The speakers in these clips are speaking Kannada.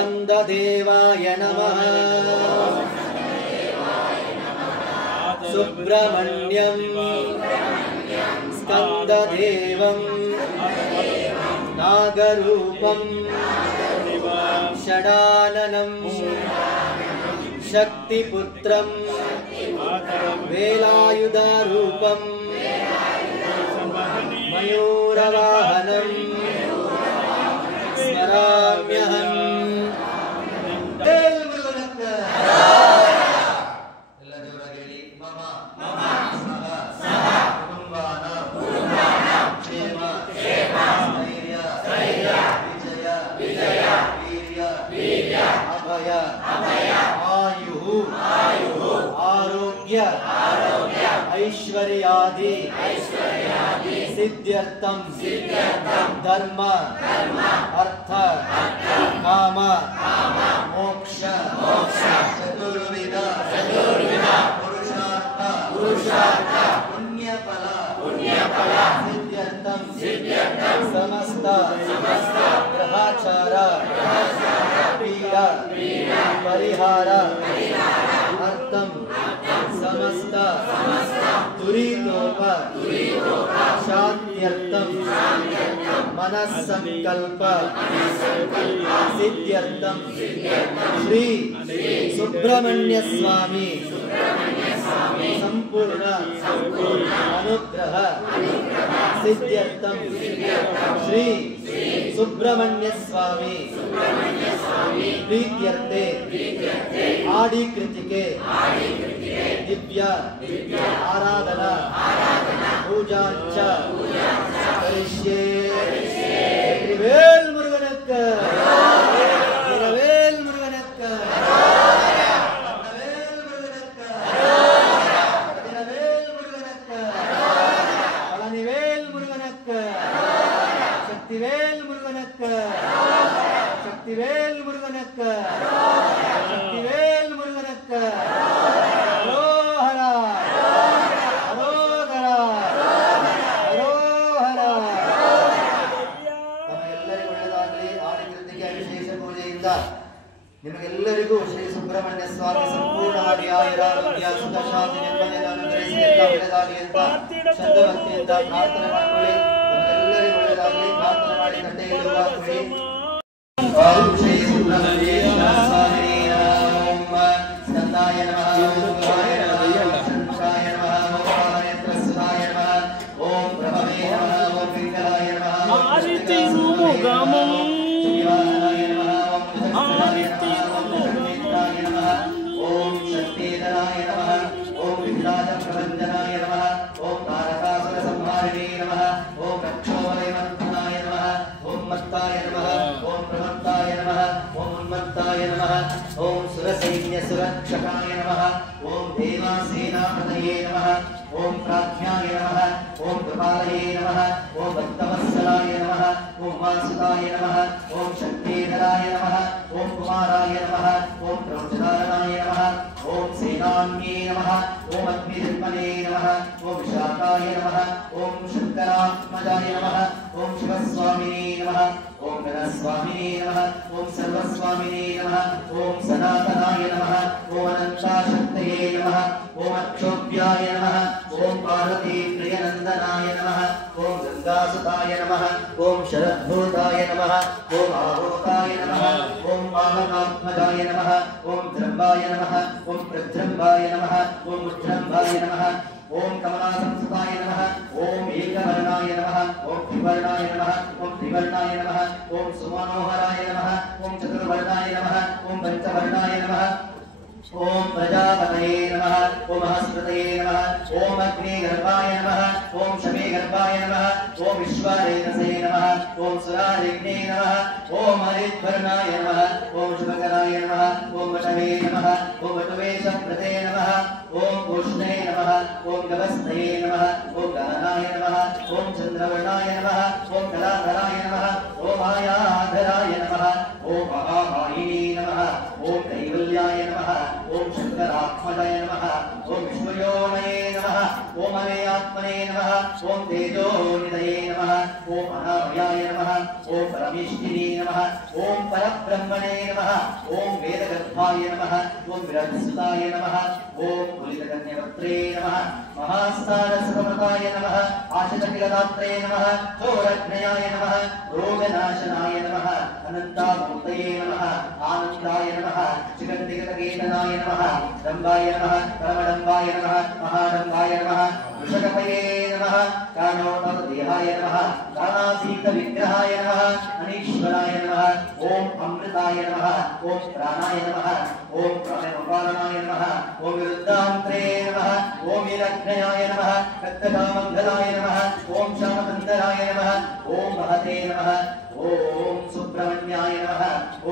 स्कंददेवाय नमः सुब्रह्मण्यं स्कंददेवं नागरूपं षडाननं शक्तिपुत्रं वेलायुधारूपं मयूरवाहनं स्मराम्यहम्। ऐश्वर्यादि सिद्ध्यर्थं धर्म अर्थ काम मोक्ष चतुर्विध पुरुषार्थ पुण्यफल सिद्ध्यर्थं समस्त ग्रहाचार पीड़ा परिहार अर्थं समस्त दुरीतोप शांत्यर्थं मनस्संकल्प सिद्ध्यर्थं श्री सुब्रह्मण्य स्वामी संपूर्ण अनुग्रह सिद्ध्यर्थं श्री सुब्रह्मण्य स्वामी प्रीत्यर्थे आदिकृतिके दिव्य आराधना पूजा करिष्ये। वेल मुरुगनक्क वेल मुरुगनक्क वेल मुरुगनक्क वेल मुरुगनक्क पळनिवेल मुरुगनक्क शक्तिवेल मुरुगनक्क शक्तिवेल मुरुगनक्क शक्तिवेल मुरुगनक्क ನಿಮಗೆಲ್ಲರಿಗೂ ಶ್ರೀ ಸುಬ್ರಹ್ಮಣ್ಯ ಸ್ವಾಮಿ ಸಂಪೂರ್ಣವಾಗಿ ಆಯುರಾರೋಗ್ಯ ಸುಖ ಶಾಂತಿ ನೆಮ್ಮದಿಯನ್ನು ಅನುಗ್ರಹಿಸಿ ಒಳ್ಳೆಯದಾಗಲಿ ಅಂತ ಶ್ರದ್ಧಾಭಕ್ತಿಯಿಂದ ಪ್ರಾರ್ಥನೆ ಮಾಡಿಕೊಳ್ಳಿ. ನಿಮಗೆಲ್ಲರಿಗೂ ಒಳ್ಳೆಯದಾಗಲಿ ಪ್ರಾರ್ಥನೆ ಮಾಡಿ ಕಟ್ಟೆ ಇಡುವ ಕೊಡಿ. ಓಂ ಶ್ರೀ ಸುಬ್ರಹ್ಮಣ್ಯ ಸ್ವಾಮಿ ಓಂ ಸ್ಕಂದಾಯ ನಮಃ ಓಂ ಗವಾಯ ನಮಃ ಓಂ ಷಣ್ಮುಖಾಯ ನಮಃ ಓಂ ಪಾಲನೇತ್ರಸುಧಾಯ ನಮಃ ಓಂ ಪ್ರಭವೇ ನಮಃ ಓಂ ಪಿಂಗಲಾಯ ನಮಃ ओम शक्तिधराय नमः ओम विघ्नाय प्रबंधनाय नमः ओम तारकासुर संहारिणे नमः ओम रक्षोवलयमर्दनाय नमः ओम मत्ताय नमः ओम प्रमत्ताय नमः ओम उन्मत्ताय नमः ओम सुरसैन्य सुरक्षकाय नमः ओम देवासेनापतये नमः ओम प्राज्ञाय नमः ओम कृपालये नमः ओम भक्तवत्सलाय नमः ओम वासुदाय नमः ओम शक्तिधराय नमः ओम कुमाराय नमः ओम प्रवचनाय नमः ओम सेनान्ये नमः ओम अग्निजन्मने नमः ओम विशाखाय नमः ओम शंकरात्मजाय नमः ओम शिवस्वामिने नमः ओम गणस्वामिने नमः ओम सर्वस्वामिने नमः ओम सनातनाय नमः ओम अनंताशक्तये नमः ओम अक्षोभ्याय नमः ओम पार्वती प्रियनंदनाय नमः ओम गंगासुताय नमः ओम शरद्भूताय नमः ओम आहोताय नमः ओम बालकात्मजाय नमः ओम ध्रुवाय नमः ओम प्रध्रुवाय नमः ओम उद्ध्रम्भाय नमः ओम कमलासंस्कृताय नमः ओम एकवर्णाय नमः ओम त्रिवर्णाय नमः ओम त्रिवर्णाय नमः ओम सुमनोहराय नमः ओम चतुर्वर्णाय नमः ओम पंचवर्णाय नमः ओम प्रजापतये नमः ओम हस्पतये नमः ओम अग्निगर्भाय नमः ओम शमीगर्भाय नमः ओम विश्वरेतसे नमः ओम सुरारिग्ने नमः ओम हरिद्वर्णाय नमः ओम शुभकराय नमः ओम वटवे नमः ओम वटवेशप्रते नमः ओम उष्णे नमः ओम गवस्ते नमः ओम गहनाय नमः ओम चंद्रवर्णाय नमः ओम कलाधराय नमः ओम आयाधराय नमः ओम महामायिनी नमः ओम कैवल्याय नमः ओम शंकरात्मजाय नमः ओम विश्वयोनये नमः ओम अनेयात्मने नमः ओम तेजोनिधये नमः ओम अनामयाय नमः ओम परमेश्वरी नमः ओम परब्रह्मणे नमः ओम वेदगर्भाय नमः ओम विरहसुताय नमः ओम कुलितकन्यवत्रे नमः महास्थानसुखमताय नमः आशितकिलदात्रे नमः चोरग्नयाय नमः रोगनाशनाय नमः अनन्तामूर्तये नमः आनन्दाय नमः चिकन्तिकतकेतनाय नमः डम्बाय नमः परमडम्बाय नमः महाडम्बाय नमः वृषकपये नमः काणोपदेहाय नमः काणासीतविग्रहाय नमः अनीश्वराय नमः ओम अमृताय नमः ओम प्राणाय नमः ओम प्राणमपालनाय नमः ओम विरुद्धान्त्रे नमः ओम विलग्नयाय नमः रक्तकामङ्गलाय नमः ओम श्यामकन्दराय नमः ओम महते नमः ओम सुब्रह्मण्याय नमः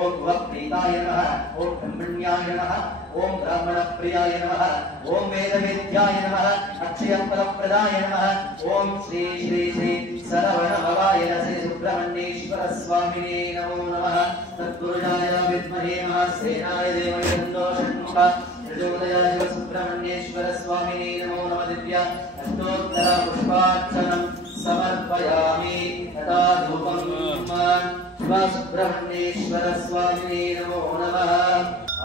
ओम भवप्रीताय नमः ओम ब्रह्मण्याय नमः ओम ब्राह्मणप्रियाय नमः ओम वेदवेद्याय नमः अक्षयफलप्रदाय नमः ओम श्री श्री श्री सरवणभवाय श्री सुब्रह्मण्येश्वर स्वामिने नमो नमः तत्पुरुषाय विद्महे महासेनाय धीमहि तन्नो षण्मुखः प्रचोदयाय सुब्रह्मण्येश्वर स्वामिने नमो नमः दिव्य अष्टोत्तर पुष्पार्चनं समर्पयामि तथा धूपं सुब्रह्मण्येश्वर स्वामिने नमो नमः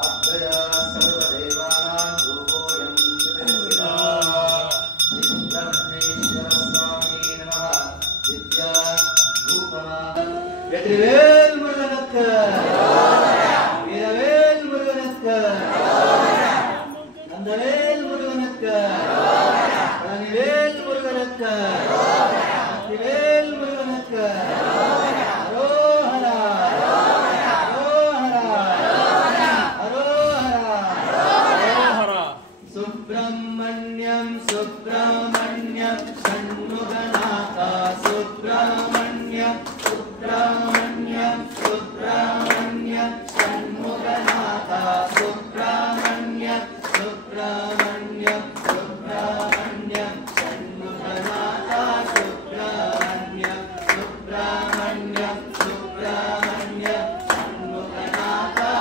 अग्रया सर्वदेवानां धूपोऽयं श्री सुब्रह्मण्येश्वर स्वामिने नमः विद्या धूपमानं வெற்றிவேல் முருகனுக்கு வீரவேல் முருகனுக்கு நந்தவேல் முருகனுக்கு பழனிவேல் முருகனுக்கு வெற்றிவேல் முருகனுக்கு அரோஹரா அரோஹரா அரோஹரா சுப்ரமண்யம் சுப்ரமண்யம் சண்முகநாதா சுப்ரமண்யம் सुब्रह्मण्यं सुब्रह्मण्यं षण्मुखनाथा सुब्रह्मण्यं सुब्रह्मण्यं सुब्रह्मण्यं षण्मुखनाथा सुब्रह्मण्यं सुब्रह्मण्यं सुब्रह्मण्यं षण्मुखनाथा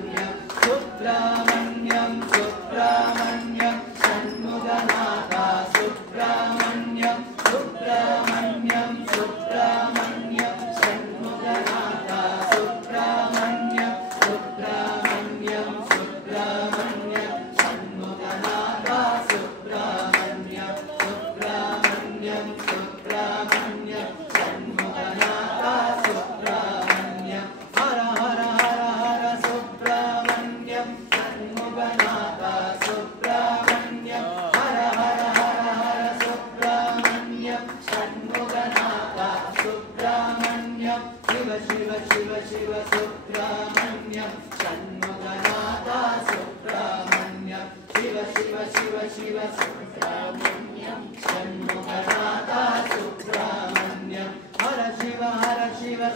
सुब्रह्मण्यं सुब्रह्मण्यं सुब्रह्मण्यं षण्मुखनाथा सुब्रह्मण्यं सुब्रह्मण्यं सुब्रह्मण्यं षण्मुखनाथा सुब्रह्मण्यं सुब्रह्मण्यं सुब्रह्मण्यं षण्मुखनाथा सुब्रह्मण्यं सुब्रह्मण्यं सुब्रह्मण्यं षण्मुखनाथा सुब्रह्मण्यं हर हर हर हर सुब्रह्मण्यं षण्मुखनाथा सुब्रह्मण्यं हर हर हर हर सुब्रह्मण्यं षण्मुखनाथा सुब्रह्मण्यं शिव शिव शिव शिव सुब्रह्मण्यं षण्मुखनाथा सुब्रह्मण्यं शिव शिव शिव शिव सुब्रह्मण्यं षण्मुखनाथा सुब्रह्मण्यं हर शिव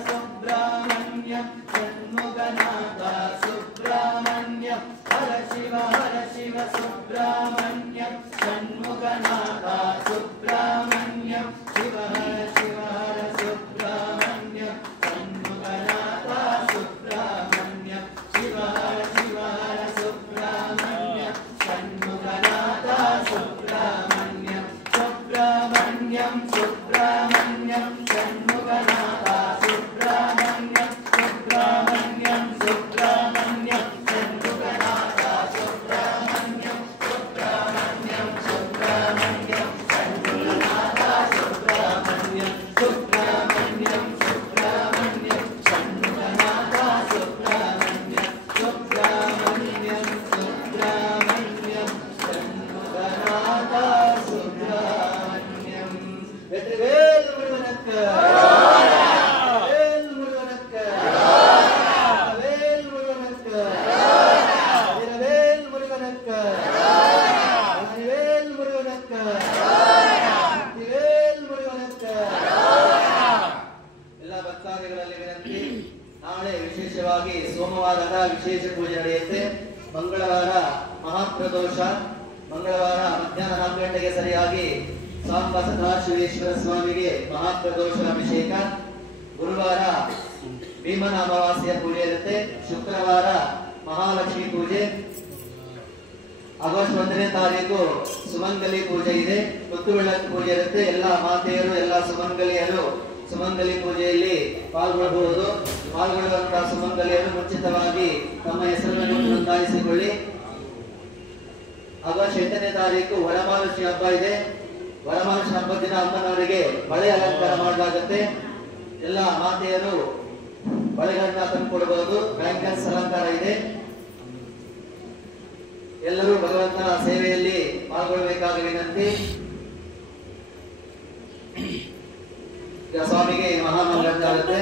सुब्रह्मण्यं षण्मुखनाथा सुब्रह्मण्यं हर शिव सुब्रह्मण्यं षण्मुखनाथा सुब्रह्मण्यं शिव सुब्रह्मण्यं षण्मुखनाथा सुब्रह्मण्यं शिव सुब्रह्मण्यं षण्मुखनाथा सुब्रह्मण्यं सुब्रह्मण्यं सुब्रह्मण्यं षण्मुखनाथा सुब्रह्मण्यं सुब्रह्मण्यं सुब्रह्मण्यं षण्मुखनाथा सुब्रह्मण्यं सुब्रह्मण्यं सुब्रह्मण्यं षण्मुखनाथा सुब्रह्मण्यं सुब्रह्मण्यं सुब्रह्मण्यं षण्मुखनाथा सुब्रह्मण्यं सुब्रह्मण्यं सुब्रह्मण्यं षण्मुखनाथा सुब्रह्मण्यं வெற்றிவேல் முருகனுக்கு வேல் முருகனுக்கு வேல் முருகனுக்கு வீரவேல் முருகனுக்கு பழனிவேல் முருகனுக்கு வெற்றிவேல் முருகனுக்கு ಎಲ್ಲ ಭಕ್ತಾದಿಗಳಲ್ಲಿ ವಿನಂತಿ ನಾಳೆ ವಿಶೇಷವಾಗಿ ಸೋಮವಾರದ ವಿಶೇಷ ಪೂಜೆ ನಡೆಯುತ್ತೆ ಮಂಗಳವಾರ ಮಹಾಪ್ರದೋಷ ಮಂಗಳವಾರ ಮಧ್ಯಾಹ್ನ 4 ಗಂಟೆಗೆ ಸರಿಯಾಗಿ ಸಾಂಬ ಸದಾಶಿವೇಶ್ವರ ಸ್ವಾಮಿಗೆ ಮಹಾಪ್ರದೋಷ ಅಭಿಷೇಕ ಗುರುವಾರ ಭೀಮನ ಅಮಾವಾಸ್ಯೆಯ ಪೂಜೆ ಇರುತ್ತೆ ಶುಕ್ರವಾರ ಮಹಾಲಕ್ಷ್ಮಿ ಪೂಜೆ ಆಗಸ್ಟ್ 1ನೇ ತಾರೀಕು ಸುಮಂಗಲಿ ಪೂಜೆ ಇದೆ ಕುತ್ತು ಬೆಳಕು ಪೂಜೆ ಇರುತ್ತೆ ಎಲ್ಲ ಮಾತೆಯರು ಎಲ್ಲ ಸುಮಂಗಲಿಯರು ಸುಮಂಗಲಿ ಪೂಜೆಯಲ್ಲಿ ಪಾಲ್ಗೊಳ್ಳಬಹುದು. ಪಾಲ್ಗೊಳ್ಳುವಂತಹ ಸುಮಂಗಲಿಯರು ಮುಂಚಿತವಾಗಿ ತಮ್ಮ ಹೆಸರನ್ನು ನೋಂದಾಯಿಸಿಕೊಳ್ಳಿ. ಆಗಸ್ಟ್ 8ನೇ ತಾರೀಕು ವರಮಹಾಲಕ್ಷ್ಮಿ ಹಬ್ಬ ಇದೆ. ವರಮಹಾಲಕ್ಷ್ಮಿ ಹಬ್ಬದ ದಿನ ಅಮ್ಮನವರಿಗೆ ಬಳೆ ಅಲಂಕಾರ ಮಾಡಲಾಗುತ್ತೆ. ಎಲ್ಲ ಮಾತೆಯರು ಬಳೆಗಳನ್ನ ತಂದುಕೊಡಬಹುದು. ಬ್ಯಾಂಗಲ್ಸ್ ಅಲಂಕಾರ ಇದೆ. ಎಲ್ಲರೂ ಭಗವಂತನ ಸೇವೆಯಲ್ಲಿ ಪಾಲ್ಗೊಳ್ಳಬೇಕಾದ ವಿನಂತಿ. ಸ್ವಾಮಿಗೆ ಮಹಾಮಂಗಳಾಗುತ್ತೆ.